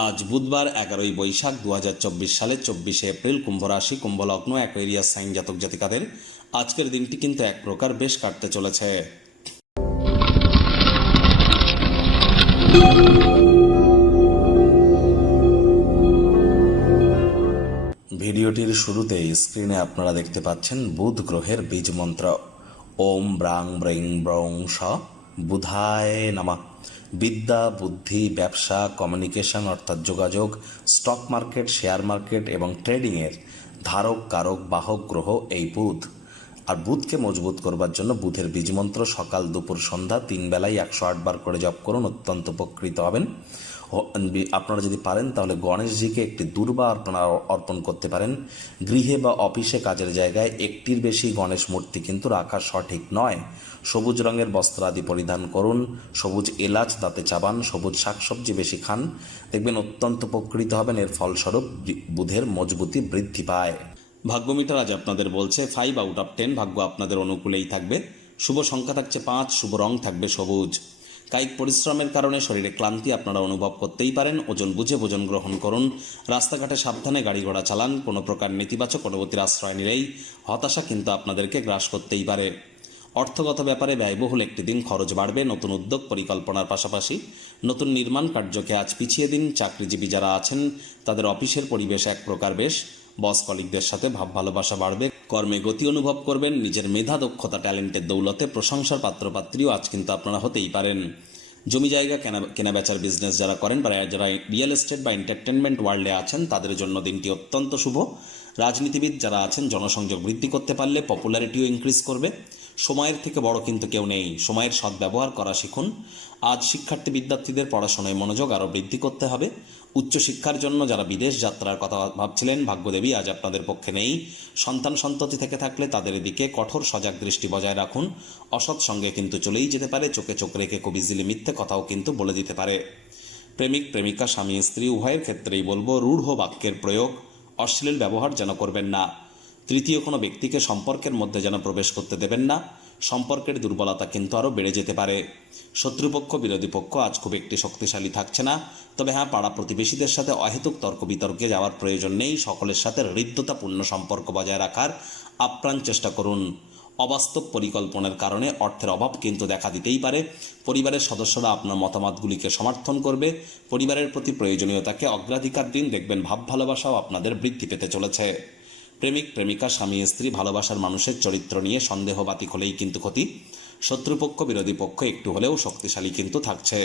আজ বুধবার, এগারোই বৈশাখ দু সালের চব্বিশে এপ্রিল কুম্ভ রাশি লগ্ন অ্যাকোয়েরিয়াস সাইন জাতক জাতিকাদের আজকের দিনটি কিন্তু এক প্রকার বেশ কাটতে চলেছে। ভিডিওটির শুরুতে স্ক্রিনে আপনারা দেখতে পাচ্ছেন বুধ গ্রহের বীজ মন্ত্র। ওম ব্রাং ব্রিং ব্রং স বুধায় নামা। বিদ্যা, বুদ্ধি, ব্যবসা কমিউনিকেশন অর্থাৎ যোগাযোগ স্টক মার্কেট শেয়ার মার্কেট এবং ট্রেডিংয়ের ধারক, কারক, বাহক, গ্রহ এই বুধ। আর বুধকে মজবুত করবার জন্য বুধের বীজমন্ত্র সকাল দুপুর সন্ধ্যা তিন বেলায় একশো আটবার করে জপ করুন, অত্যন্ত উপকৃত হবেন। আপনারা যদি পারেন তাহলে গণেশজিকে একটি দুর্বা আপনারা অর্পণ করতে পারেন। গৃহে বা অফিসে কাজের জায়গায় একটির বেশি গণেশ মূর্তি কিন্তু রাখা সঠিক নয়। সবুজ রঙের বস্ত্র আদি পরিধান করুন, সবুজ এলাচ দাঁতে চাবান, সবুজ শাকসবজি বেশি খান। দেখবেন অত্যন্ত উপকৃত হবেন, এর ফলস্বরূপ বুধের মজবুতি বৃদ্ধি পায়। ভাগ্যমিটার আজ আপনাদের বলছে ফাইভ আউট অফ টেন ভাগ্য আপনাদের অনুকূলেই থাকবে। শুভ সংখ্যা থাকছে পাঁচ, শুভ রং থাকবে সবুজ। কায়িক পরিশ্রমের কারণে শরীরে ক্লান্তি আপনারা অনুভব করতেই পারেন। ওজন বুঝে ভোজন গ্রহণ করুন। রাস্তাঘাটে সাবধানে গাড়ি ঘোড়া চালান। কোনো প্রকার নেতিবাচক অনুভূতির আশ্রয় নিলেই হতাশা কিন্তু আপনাদেরকে গ্রাস করতেই পারে। অর্থগত ব্যাপারে ব্যয়বহুল একটি দিন খরচ বাড়বে। নতুন উদ্যোগ পরিকল্পনার পাশাপাশি নতুন নির্মাণ কার্যকে আজ পিছিয়ে দিন। চাকরিজীবী যারা আছেন, তাদের অফিসের পরিবেশ এক প্রকার বেশ। বস কলিকদের সাথে ভাব ভালোবাসা বাড়বে, কর্মে গতি অনুভব করবেন, নিজের মেধা, দক্ষতা, ট্যালেন্টের দৌলতে প্রশংসার পাত্রপাত্রীও আজ কিন্তু আপনারা হতেই পারেন। জমি জায়গা, কেনা কেনা বেচার বিজনেস যারা করেন, বা যারা রিয়েল এস্টেট বা এন্টারটেনমেন্ট ওয়ার্ল্ডে আছেন, তাদের জন্য দিনটি অত্যন্ত শুভ। রাজনীতিবিদ যারা আছেন, জনসংযোগ বৃদ্ধি করতে পারলে পপুলারিটিও ইনক্রিজ করবে। সময়ের থেকে বড় কিন্তু কেউ নেই। সময়ের সদ্ব্যবহার করা শিখুন। আজ শিক্ষার্থী বিদ্যার্থীদের পড়াশোনায় মনোযোগ আরও বৃদ্ধি করতে হবে। উচ্চশিক্ষার জন্য যারা বিদেশ যাত্রার কথা ভাবছিলেন, ভাগ্যদেবী আজ আপনাদের পক্ষে নেই। সন্তান সন্ততি থেকে থাকলে তাদের দিকে কঠোর সজাগ দৃষ্টি বজায় রাখুন। অসৎ সঙ্গে কিন্তু চলেই যেতে পারে, চোখে চোখ রেখে কবিজিলি মিথ্যে কথাও কিন্তু বলে দিতে পারে। প্রেমিক, প্রেমিকা, স্বামী, স্ত্রী, উভয়ের ক্ষেত্রেই বলব রূঢ় বাক্যের প্রয়োগ। অশ্লীল ব্যবহার যেন করবেন না। তৃতীয় কোনো ব্যক্তিকে সম্পর্কের মধ্যে যেন প্রবেশ করতে দেবেন না, সম্পর্কের দুর্বলতা কিন্তু আরও বেড়ে যেতে পারে। শত্রুপক্ষ, বিরোধী পক্ষ আজ খুব একটি শক্তিশালী থাকছে না, তবে হ্যাঁ পাড়া প্রতিবেশীদের সাথে অহেতুক তর্ক বিতর্কে যাওয়ার প্রয়োজন নেই, সকলের সাথে হৃদ্যতাপূর্ণ সম্পর্ক বজায় রাখার আপ্রাণ চেষ্টা করুন। অবাস্তব পরিকল্পনার কারণে অর্থের অভাব কিন্তু দেখা দিতেই পারে। পরিবারের সদস্যরা আপনার মতামতগুলিকে সমর্থন করবে, পরিবারের প্রতি প্রয়োজনীয়তাকে অগ্রাধিকার দিন, দেখবেন ভাব ভালোবাসাও আপনাদের বৃদ্ধি পেতে চলেছে। প্রেমিক, প্রেমিকা, স্বামী, স্ত্রী, ভালোবাসার মানুষের চরিত্র নিয়ে সন্দেহবাতিক হলেই কিন্তু ক্ষতি। শত্রুপক্ষ, বিরোধী পক্ষ একটু হলেও শক্তিশালী কিন্তু থাকছে।